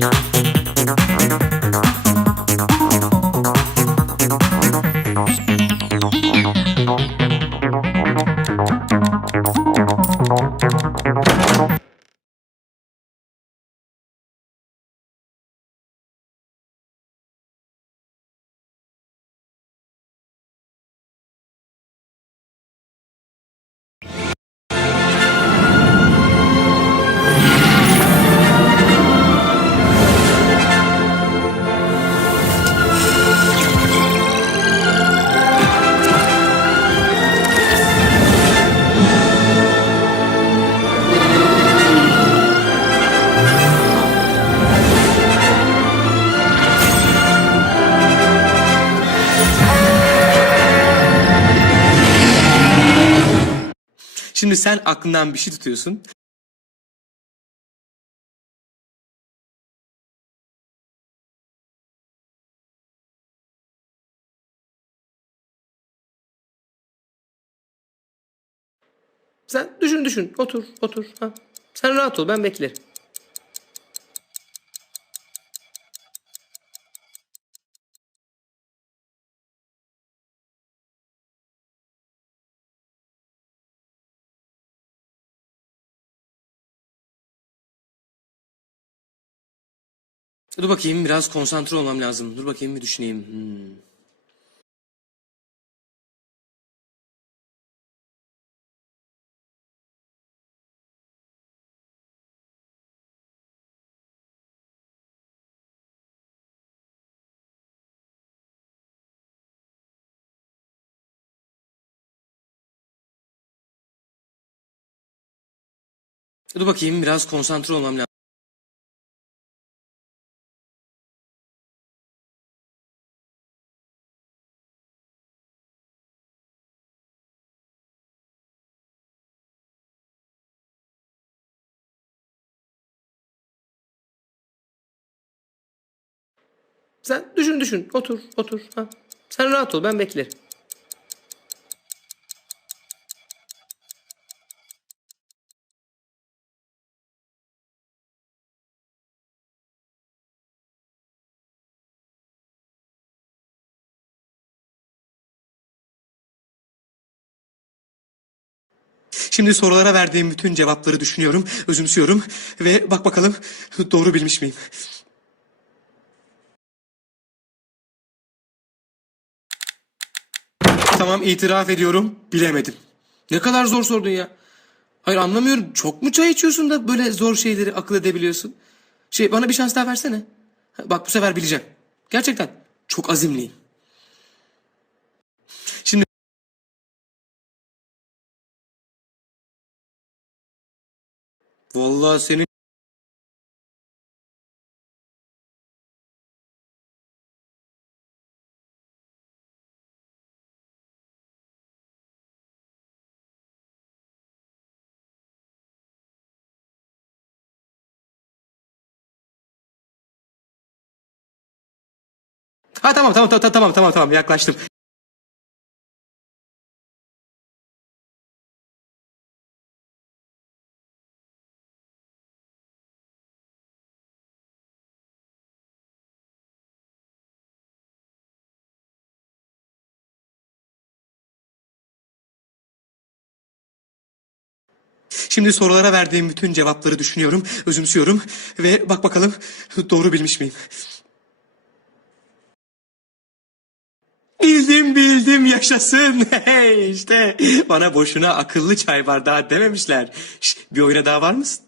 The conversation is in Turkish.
Thank. Şimdi sen aklından bir şey tutuyorsun. Sen düşün düşün. Otur otur. Ha. Sen rahat ol ben beklerim. Dur bakayım biraz konsantre olmam lazım. Dur bakayım bir düşüneyim. Hmm. Dur bakayım biraz konsantre olmam lazım. Sen düşün düşün. Otur otur. Ha. Sen rahat ol ben beklerim. Şimdi sorulara verdiğim bütün cevapları düşünüyorum, özümsüyorum ve bak bakalım doğru bilmiş miyim? Tamam itiraf ediyorum. Bilemedim. Ne kadar zor sordun ya. Hayır anlamıyorum. Çok mu çay içiyorsun da böyle zor şeyleri akıl edebiliyorsun? Şey bana bir şans daha versene. Bak bu sefer bileceğim. Gerçekten çok azimliyim. Şimdi Vallahi senin Ha tamam tamam tamam tamam tamam tamam yaklaştım. Şimdi sorulara verdiğim bütün cevapları düşünüyorum, özümsüyorum ve bak bakalım doğru bilmiş miyim? Bildim bildim yaşasın. Hey işte bana boşuna akıllı çay bardağı dememişler. Şş, bir oyuna daha var mısın?